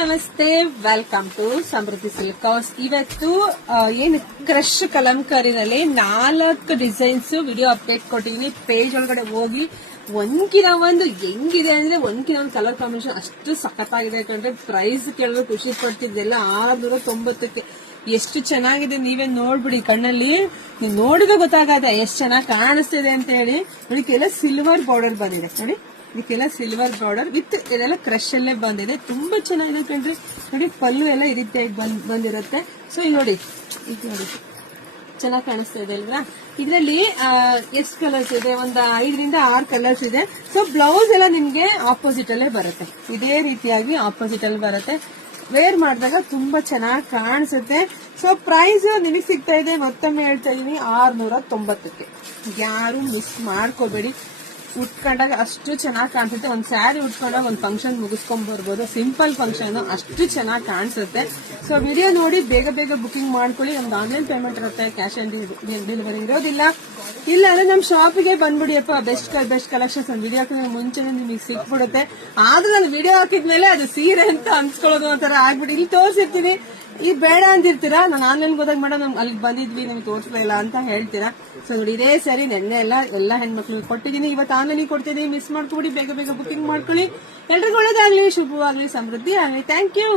ನಮಸ್ತೆ, welcome to Samruddhi silk house. ಇವತ್ತು ಏನು ಕ್ರಶ್ ಕಲಂಕಾರಿನಲ್ಲಿ 4 ಡಿಸೈನ್ಸ್ ವಿಡಿಯೋ ಅಪ್ಡೇಟ್ ಕೊಟ್ಟಿದ್ದೀನಿ. ಪೇಜ್ ಒಳಗಡೆ ಹೋಗಿ ಒಂದ್ಕಿನ ಒಂದು ಹೆಂಗಿದೆ ಅಂದ್ರೆ ಒಂದ್ಕಿನ ಒಂದು ಕಲರ್ ಕಾಂಬಿನೇಷನ್ ಅಷ್ಟು ಸಖತ್ತಾಗಿದೆ. ಯಾಕಂದ್ರೆ ಪ್ರೈಸ್ ಕೇಳಿದ್ರೆ ಖುಷಿ ಪಡ್ತಿದ್ದೆಲ್ಲ 690ಕ್ಕೆ. ಎಷ್ಟು ಚೆನ್ನಾಗಿದೆ, ನೀವೇ ನೋಡ್ಬಿಡಿ. ಕಣ್ಣಲ್ಲಿ ನೀವು ನೋಡಿದ್ರೆ ಗೊತ್ತಾಗತ್ತೆ ಎಷ್ಟು ಚೆನ್ನಾಗಿ ಕಾಣಿಸ್ತಿದೆ ಅಂತ ಹೇಳಿ. ನೋಡಿ, ಕೆಲ ಸಿಲ್ವರ್ ಬಾರ್ಡರ್ ಬಂದಿದೆ ನೋಡಿ, ಇದಕ್ಕೆಲ್ಲ ಸಿಲ್ವರ್ ಬಾರ್ಡರ್ ವಿತ್ ಇದೆಲ್ಲ ಕ್ರಶ್ ಅಲ್ಲೇ ಬಂದಿದೆ. ತುಂಬಾ ಚೆನ್ನಾಗಿದೆ ಕಣ್ರಿ. ನೋಡಿ, ಪಲ್ಲು ಎಲ್ಲ ಈ ರೀತಿಯಾಗಿ ಬಂದಿರುತ್ತೆ. ಸೊ ಈಗ ನೋಡಿ ಚೆನ್ನಾಗಿ ಕಾಣಿಸ್ತಾ ಇದೆ ಅಲ್ವಾ. ಇದರಲ್ಲಿ ಎಷ್ಟು ಕಲರ್ಸ್ ಇದೆ? ಒಂದು 5 ರಿಂದ 6 ಕಲರ್ಸ್ ಇದೆ. ಸೊ ಬ್ಲೌಸ್ ಎಲ್ಲ ನಿಮ್ಗೆ ಆಪೋಸಿಟ್ ಅಲ್ಲೇ ಬರುತ್ತೆ, ಇದೇ ರೀತಿಯಾಗಿ ಆಪೋಸಿಟ್ ಅಲ್ಲಿ ಬರುತ್ತೆ. ವೇರ್ ಮಾಡಿದಾಗ ತುಂಬಾ ಚೆನ್ನಾಗಿ ಕಾಣಿಸುತ್ತೆ. ಸೊ ಪ್ರೈಸ್ ನಿಮಗೆ ಸಿಗ್ತಾ ಇದೆ, ಮತ್ತೊಮ್ಮೆ ಹೇಳ್ತಾ ಇದೀನಿ, 690ಕ್ಕೆ. ಯಾರು ಮಿಸ್ ಮಾಡ್ಕೋಬೇಡಿ. ಉಟ್ಕೊಂಡಾಗ ಅಷ್ಟು ಚೆನ್ನಾಗಿ ಕಾಣಿಸುತ್ತೆ. ಒಂದ್ ಸ್ಯಾರಿ ಉಟ್ಕೊಂಡಾಗ ಒಂದು ಫಂಕ್ಷನ್ ಮುಗಿಸ್ಕೊಂಡ್ ಬರ್ಬೋದು. ಸಿಂಪಲ್ ಫಂಕ್ಷನ್ ಅಷ್ಟು ಚೆನ್ನಾಗಿ ಕಾಣಿಸುತ್ತೆ. ಸೊ ವಿಡಿಯೋ ನೋಡಿ ಬೇಗ ಬೇಗ ಬುಕಿಂಗ್ ಮಾಡ್ಕೊಳ್ಳಿ. ನಮ್ದು ಆನ್ಲೈನ್ ಪೇಮೆಂಟ್ ಇರುತ್ತೆ, ಕ್ಯಾಶ್ ಆನ್ ಡೆಲಿವರಿ ಇರೋದಿಲ್ಲ. ಇಲ್ಲ ಅಂದ್ರೆ ನಮ್ ಶಾಪಿಗೆ ಬಂದ್ಬಿಡಿಯಪ್ಪ. ಬೆಸ್ಟ್ ಕಲೆಕ್ಷನ್ಸ್ ಒಂದು ವಿಡಿಯೋ ಹಾಕಿದ್ರೆ ಮುಂಚೆನೆ ನಿಮಗೆ ಸಿಕ್ಬಿಡುತ್ತೆ. ಆದ್ರೆ ನಾನು ವಿಡಿಯೋ ಹಾಕಿದ್ಮೇಲೆ ಅದು ಸೀರೆ ಅಂತ ಅನ್ಸ್ಕೊಳ್ಳೋದು ಒಂಥರ ಆಗ್ಬಿಡಿ. ಇಲ್ಲಿ ತೋರಿಸಿರ್ತೀನಿ, ಈ ಬೇಡ ಅಂತಿರ್ತೀರಾ. ನಾನು ಆನ್ಲೈನ್ ಹೋದಾಗ ಮೇಡಮ್ ನಮ್ಗೆ ಅಲ್ಲಿಗೆ ಬಂದಿದ್ವಿ, ನಿಮ್ಗೆ ತೋರಿಸ್ಲೇ ಇಲ್ಲ ಅಂತ ಹೇಳ್ತೀರಾ. ಸೊ ನೋಡಿ, ಇದೇ ಸರಿ ನೆನ್ನೆ ಎಲ್ಲ ಹೆಣ್ಮಕ್ಳಿಗೆ ಕೊಟ್ಟಿದ್ದೀನಿ, ಇವತ್ತು ಆನ್ಲೈನ್ ಕೊಡ್ತಿದ್ದೀನಿ. ಮಿಸ್ ಮಾಡ್ಕೊಬಿಡಿ, ಬೇಗ ಬೇಗ ಬುಕಿಂಗ್ ಮಾಡ್ಕೊಳ್ಳಿ. ಎಲ್ರಿಗೂ ಒಳ್ಳೇದಾಗ್ಲಿ, ಶುಭವಾಗ್ಲಿ, ಸಮೃದ್ಧಿ ಆಗ್ಲಿ. Thank you.